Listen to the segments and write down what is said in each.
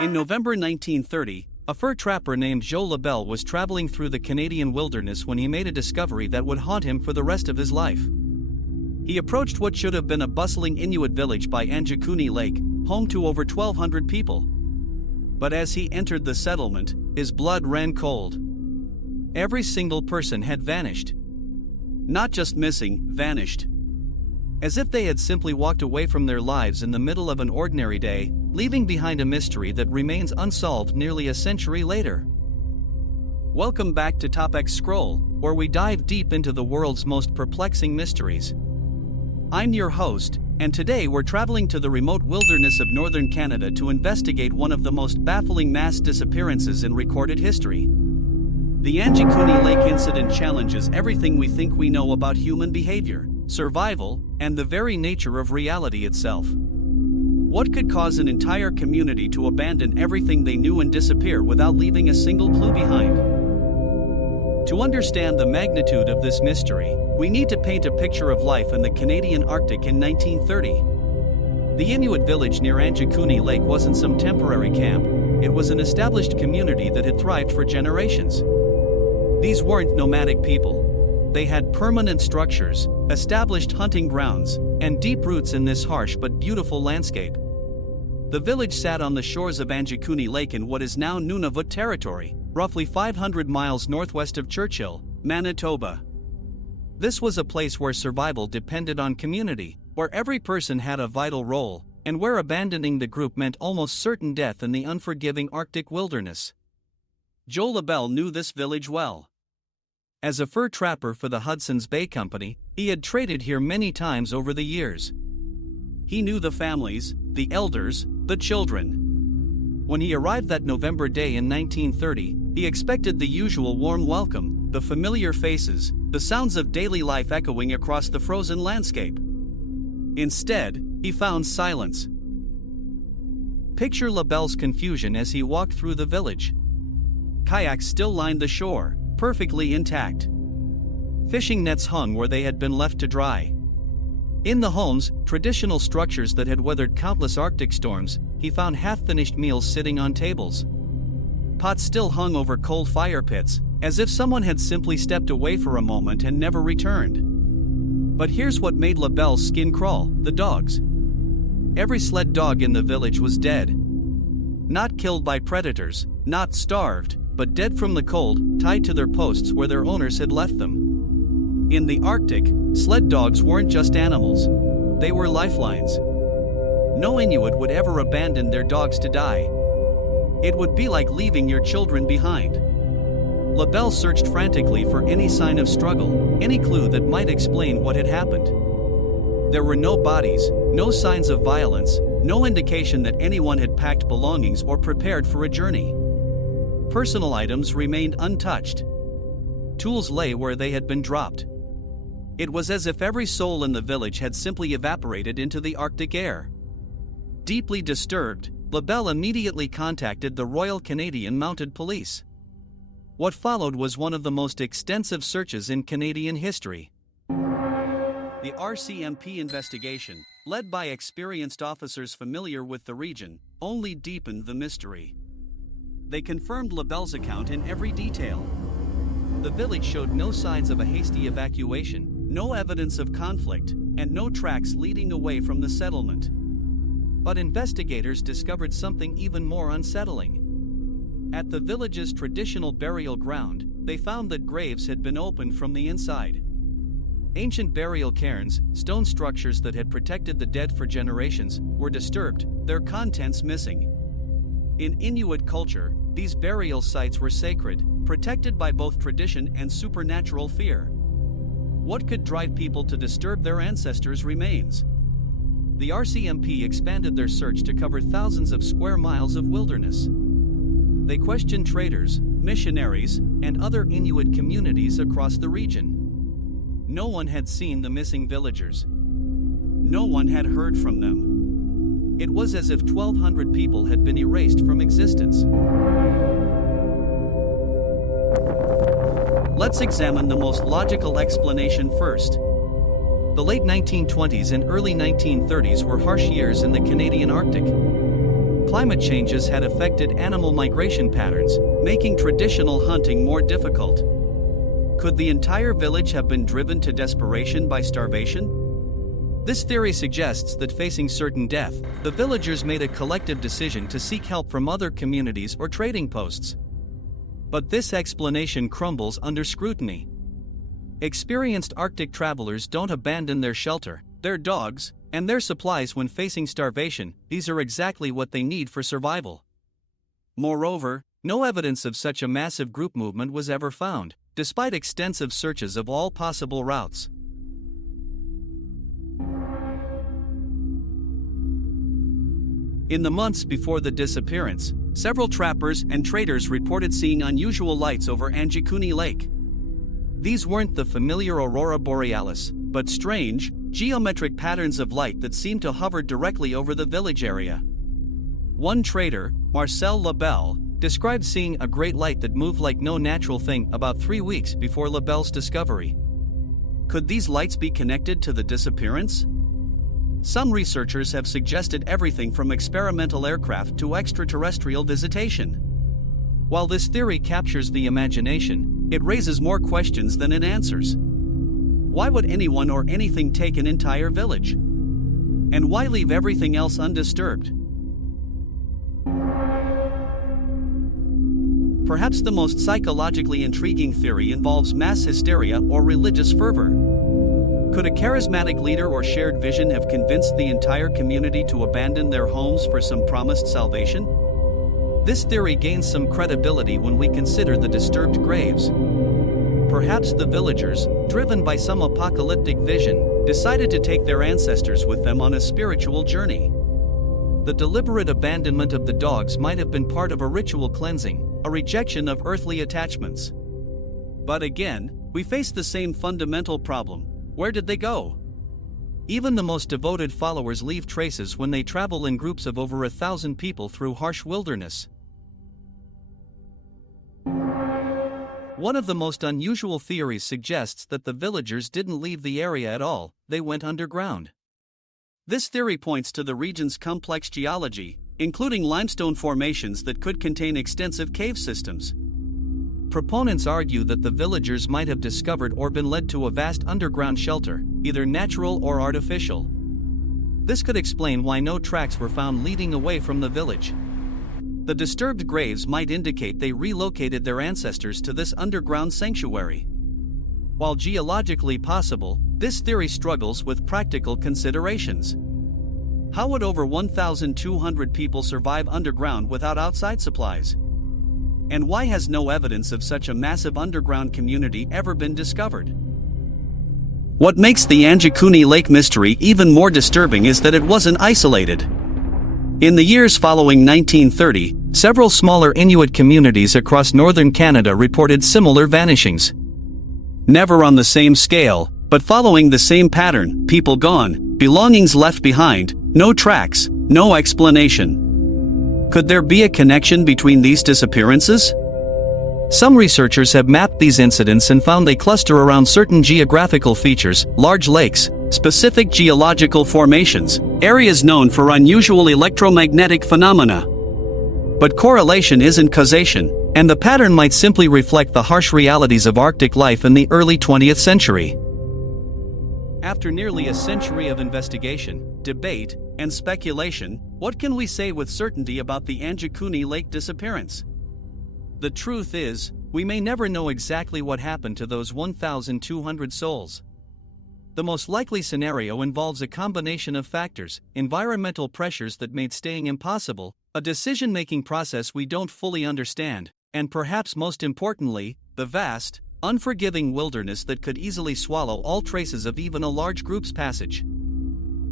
In November 1930, a fur trapper named Joe Labelle was traveling through the Canadian wilderness when he made a discovery that would haunt him for the rest of his life. He approached what should have been a bustling Inuit village by Angikuni Lake, home to over 1,200 people. But as he entered the settlement, his blood ran cold. Every single person had vanished. Not just missing, vanished. As if they had simply walked away from their lives in the middle of an ordinary day, leaving behind a mystery that remains unsolved nearly a century later. Welcome back to Top X Scroll, where we dive deep into the world's most perplexing mysteries. I'm your host, and today we're traveling to the remote wilderness of northern Canada to investigate one of the most baffling mass disappearances in recorded history. The Angikuni Lake incident challenges everything we think we know about human behavior, survival, and the very nature of reality itself. What could cause an entire community to abandon everything they knew and disappear without leaving a single clue behind? To understand the magnitude of this mystery, we need to paint a picture of life in the Canadian Arctic in 1930. The Inuit village near Angikuni Lake wasn't some temporary camp, it was an established community that had thrived for generations. These weren't nomadic people. They had permanent structures, established hunting grounds, and deep roots in this harsh but beautiful landscape. The village sat on the shores of Angikuni Lake in what is now Nunavut territory, roughly 500 miles northwest of Churchill, Manitoba. This was a place where survival depended on community, where every person had a vital role, and where abandoning the group meant almost certain death in the unforgiving Arctic wilderness. Joe Labelle knew this village well. As a fur trapper for the Hudson's Bay Company, he had traded here many times over the years. He knew the families, the elders, the children. When he arrived that November day in 1930, he expected the usual warm welcome, the familiar faces, the sounds of daily life echoing across the frozen landscape. Instead, he found silence. Picture Labelle's confusion as he walked through the village. Kayaks still lined the shore, perfectly intact. Fishing nets hung where they had been left to dry. In the homes, traditional structures that had weathered countless Arctic storms, he found half-finished meals sitting on tables. Pots still hung over cold fire pits, as if someone had simply stepped away for a moment and never returned. But here's what made Labelle's skin crawl: the dogs. Every sled dog in the village was dead. Not killed by predators, not starved, but dead from the cold, tied to their posts where their owners had left them. In the Arctic, sled dogs weren't just animals. They were lifelines. No Inuit would ever abandon their dogs to die. It would be like leaving your children behind. Labelle searched frantically for any sign of struggle, any clue that might explain what had happened. There were no bodies, no signs of violence, no indication that anyone had packed belongings or prepared for a journey. Personal items remained untouched. Tools lay where they had been dropped. It was as if every soul in the village had simply evaporated into the Arctic air. Deeply disturbed, Labelle immediately contacted the Royal Canadian Mounted Police. What followed was one of the most extensive searches in Canadian history. The RCMP investigation, led by experienced officers familiar with the region, only deepened the mystery. They confirmed Labelle's account in every detail. The village showed no signs of a hasty evacuation, no evidence of conflict, and no tracks leading away from the settlement. But investigators discovered something even more unsettling. At the village's traditional burial ground, they found that graves had been opened from the inside. Ancient burial cairns, stone structures that had protected the dead for generations, were disturbed, their contents missing. In Inuit culture, these burial sites were sacred, protected by both tradition and supernatural fear. What could drive people to disturb their ancestors' remains? The RCMP expanded their search to cover thousands of square miles of wilderness. They questioned traders, missionaries, and other Inuit communities across the region. No one had seen the missing villagers. No one had heard from them. It was as if 1,200 people had been erased from existence. Let's examine the most logical explanation first. The late 1920s and early 1930s were harsh years in the Canadian Arctic. climate changes had affected animal migration patterns, making traditional hunting more difficult. Could the entire village have been driven to desperation by starvation? This theory suggests that facing certain death, the villagers made a collective decision to seek help from other communities or trading posts. But this explanation crumbles under scrutiny. Experienced Arctic travelers don't abandon their shelter, their dogs, and their supplies when facing starvation. These are exactly what they need for survival. Moreover, no evidence of such a massive group movement was ever found, despite extensive searches of all possible routes. In the months before the disappearance, several trappers and traders reported seeing unusual lights over Angikuni Lake. These weren't the familiar aurora borealis, but strange, geometric patterns of light that seemed to hover directly over the village area. One trader, Joe Labelle, described seeing a great light that moved like no natural thing about 3 weeks before Labelle's discovery. Could these lights be connected to the disappearance? Some researchers have suggested everything from experimental aircraft to extraterrestrial visitation. While this theory captures the imagination, it raises more questions than it answers. Why would anyone or anything take an entire village? And why leave everything else undisturbed? Perhaps the most psychologically intriguing theory involves mass hysteria or religious fervor. Could a charismatic leader or shared vision have convinced the entire community to abandon their homes for some promised salvation? This theory gains some credibility when we consider the disturbed graves. Perhaps the villagers, driven by some apocalyptic vision, decided to take their ancestors with them on a spiritual journey. The deliberate abandonment of the dogs might have been part of a ritual cleansing, a rejection of earthly attachments. But again, we face the same fundamental problem. Where did they go? Even the most devoted followers leave traces when they travel in groups of over 1,000 people through harsh wilderness. One of the most unusual theories suggests that the villagers didn't leave the area at all, they went underground. This theory points to the region's complex geology, including limestone formations that could contain extensive cave systems. Proponents argue that the villagers might have discovered or been led to a vast underground shelter, either natural or artificial. This could explain why no tracks were found leading away from the village. The disturbed graves might indicate they relocated their ancestors to this underground sanctuary. While geologically possible, this theory struggles with practical considerations. How would over 1,200 people survive underground without outside supplies? And why has no evidence of such a massive underground community ever been discovered? What makes the Angikuni Lake mystery even more disturbing is that it wasn't isolated. In the years following 1930, several smaller Inuit communities across northern Canada reported similar vanishings. Never on the same scale, but following the same pattern: people gone, belongings left behind, no tracks, no explanation. Could there be a connection between these disappearances? Some researchers have mapped these incidents and found they cluster around certain geographical features: large lakes, specific geological formations, areas known for unusual electromagnetic phenomena. But correlation isn't causation, and the pattern might simply reflect the harsh realities of Arctic life in the early 20th century. After nearly a century of investigation, debate, and speculation, what can we say with certainty about the Angikuni Lake disappearance? The truth is, we may never know exactly what happened to those 1,200 souls. The most likely scenario involves a combination of factors: environmental pressures that made staying impossible, a decision-making process we don't fully understand, and perhaps most importantly, the vast, unforgiving wilderness that could easily swallow all traces of even a large group's passage.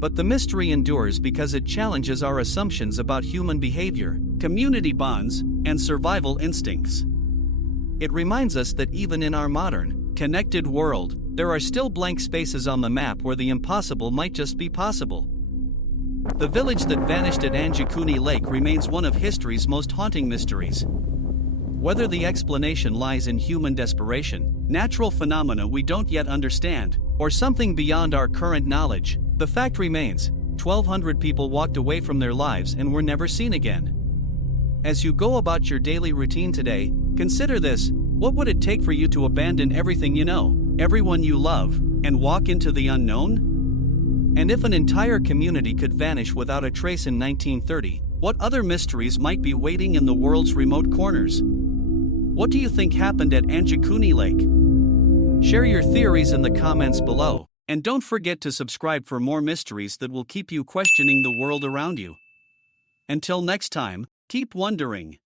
But the mystery endures because it challenges our assumptions about human behavior, community bonds, and survival instincts. It reminds us that even in our modern, connected world, there are still blank spaces on the map where the impossible might just be possible. The village that vanished at Angikuni Lake remains one of history's most haunting mysteries. Whether the explanation lies in human desperation, natural phenomena we don't yet understand, or something beyond our current knowledge, the fact remains: 1,200 people walked away from their lives and were never seen again. As you go about your daily routine today, consider this: what would it take for you to abandon everything you know, everyone you love, and walk into the unknown? And if an entire community could vanish without a trace in 1930, what other mysteries might be waiting in the world's remote corners? What do you think happened at Angikuni Lake? Share your theories in the comments below, and don't forget to subscribe for more mysteries that will keep you questioning the world around you. Until next time, keep wondering.